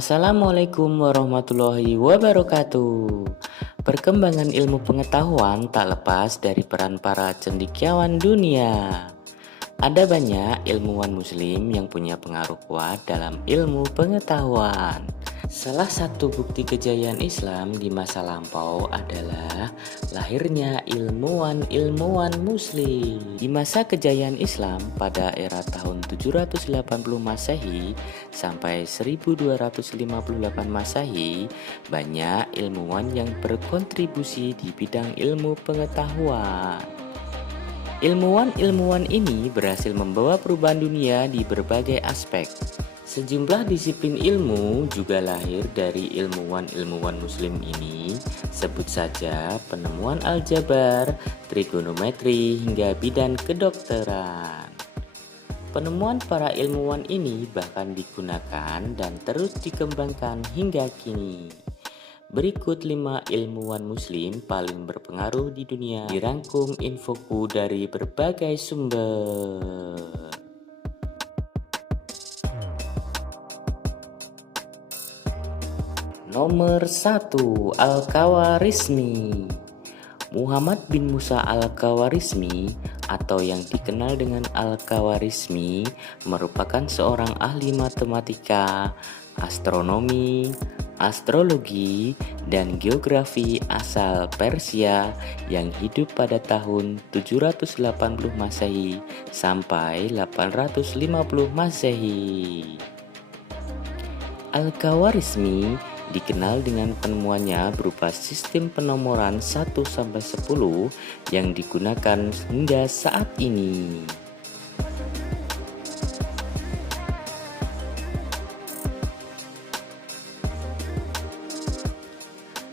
Assalamualaikum warahmatullahi wabarakatuh. Perkembangan ilmu pengetahuan tak lepas dari peran para cendekiawan dunia. Ada banyak ilmuwan muslim yang punya pengaruh kuat dalam ilmu pengetahuan. Salah satu bukti kejayaan Islam di masa lampau adalah lahirnya ilmuwan-ilmuwan muslim. Di masa kejayaan Islam pada era tahun 780 Masehi sampai 1258 Masehi, banyak ilmuwan yang berkontribusi di bidang ilmu pengetahuan. Ilmuwan-ilmuwan ini berhasil membawa perubahan dunia di berbagai aspek. Sejumlah disiplin ilmu juga lahir dari ilmuwan-ilmuwan muslim ini, sebut saja penemuan aljabar, trigonometri, hingga bidang kedokteran. Penemuan para ilmuwan ini bahkan digunakan dan terus dikembangkan hingga kini. Berikut 5 ilmuwan muslim paling berpengaruh di dunia, dirangkum infoku dari berbagai sumber. Nomor 1. Al-Khawarizmi. Muhammad bin Musa Al-Khawarizmi atau yang dikenal dengan Al-Khawarizmi merupakan seorang ahli matematika, astronomi, astrologi, dan geografi asal Persia yang hidup pada tahun 780 Masehi sampai 850 Masehi. Al-Khawarizmi dikenal dengan penemuannya berupa sistem penomoran 1-10 yang digunakan hingga saat ini.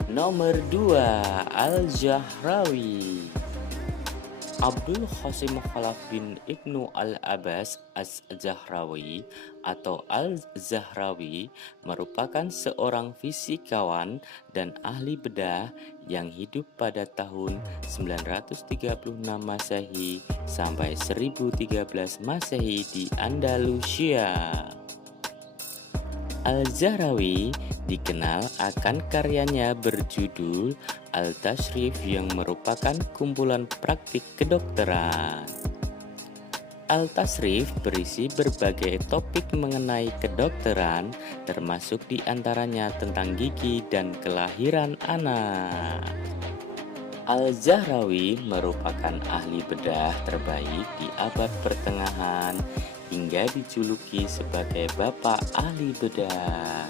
Nomor 2. Al-Zahrawi. Abdul Qasim Khalaf bin Ibnu Al-Abbas Az-Zahrawi atau Al-Zahrawi merupakan seorang fisikawan dan ahli bedah yang hidup pada tahun 936 Masehi sampai 1013 Masehi di Andalusia. Al-Zahrawi dikenal akan karyanya berjudul Al-Tashrif yang merupakan kumpulan praktik kedokteran. Al-Tashrif berisi berbagai topik mengenai kedokteran, termasuk diantaranya tentang gigi dan kelahiran anak. Al-Zahrawi merupakan ahli bedah terbaik di abad pertengahan hingga dijuluki sebagai Bapak Ahli Bedah.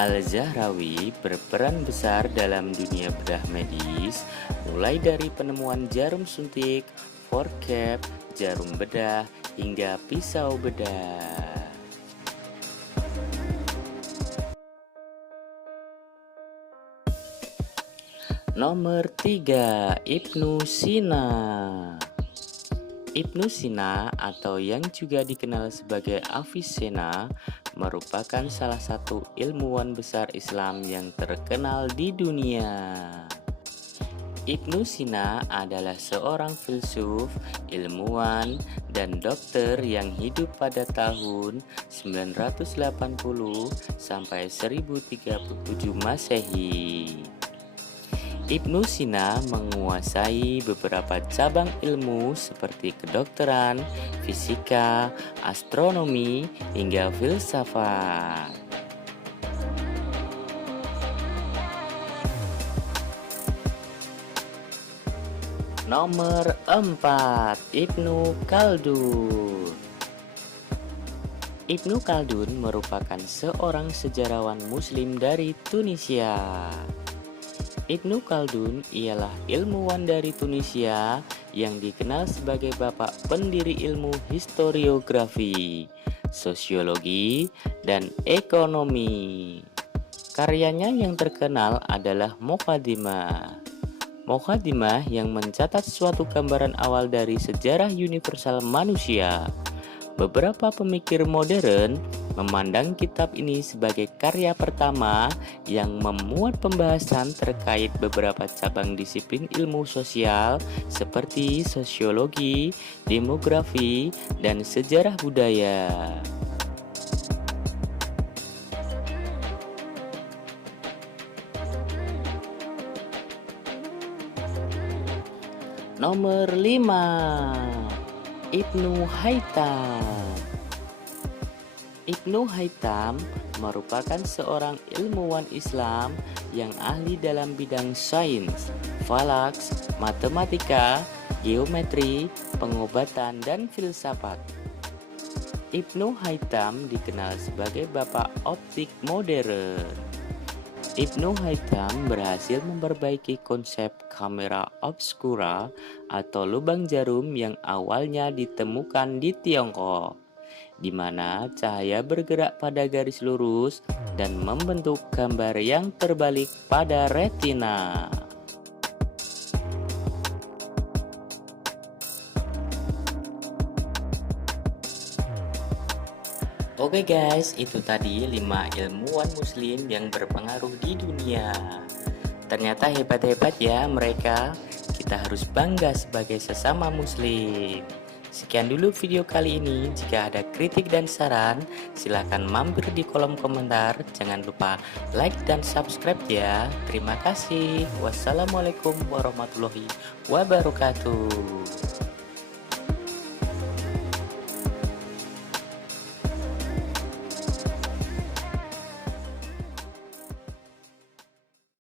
Al-Zahrawi berperan besar dalam dunia bedah medis, mulai dari penemuan jarum suntik, forceps, jarum bedah, hingga pisau bedah. Nomor 3. Ibnu Sina. Ibnu Sina atau yang juga dikenal sebagai Avicenna merupakan salah satu ilmuwan besar Islam yang terkenal di dunia. Ibnu Sina adalah seorang filsuf, ilmuwan, dan dokter yang hidup pada tahun 980 sampai 1037 Masehi. Ibnu Sina menguasai beberapa cabang ilmu seperti kedokteran, fisika, astronomi, hingga filsafat. Nomor 4. Ibnu Khaldun. Ibnu Khaldun merupakan seorang sejarawan muslim dari Tunisia. Ibnu Khaldun ialah ilmuwan dari Tunisia yang dikenal sebagai bapak pendiri ilmu historiografi, sosiologi, dan ekonomi. Karyanya yang terkenal adalah Muqaddimah. Muqaddimah yang mencatat suatu gambaran awal dari sejarah universal manusia. Beberapa pemikir modern memandang kitab ini sebagai karya pertama yang memuat pembahasan terkait beberapa cabang disiplin ilmu sosial seperti sosiologi, demografi, dan sejarah budaya. Nomor 5, Ibnu Haytham. Ibnu Haytham merupakan seorang ilmuwan Islam yang ahli dalam bidang sains, falak, matematika, geometri, pengobatan, dan filsafat. Ibnu Haytham dikenal sebagai bapak optik modern. Ibnu Haytham berhasil memperbaiki konsep kamera obscura atau lubang jarum yang awalnya ditemukan di Tiongkok, di mana cahaya bergerak pada garis lurus dan membentuk gambar yang terbalik pada retina. Oke guys, itu tadi 5 ilmuwan muslim yang berpengaruh di dunia. Ternyata hebat-hebat ya mereka. Kita harus bangga sebagai sesama muslim. Sekian dulu video kali ini. Jika ada kritik dan saran, silahkan mampir di kolom komentar. Jangan lupa like dan subscribe ya. Terima kasih. Wassalamualaikum warahmatullahi wabarakatuh.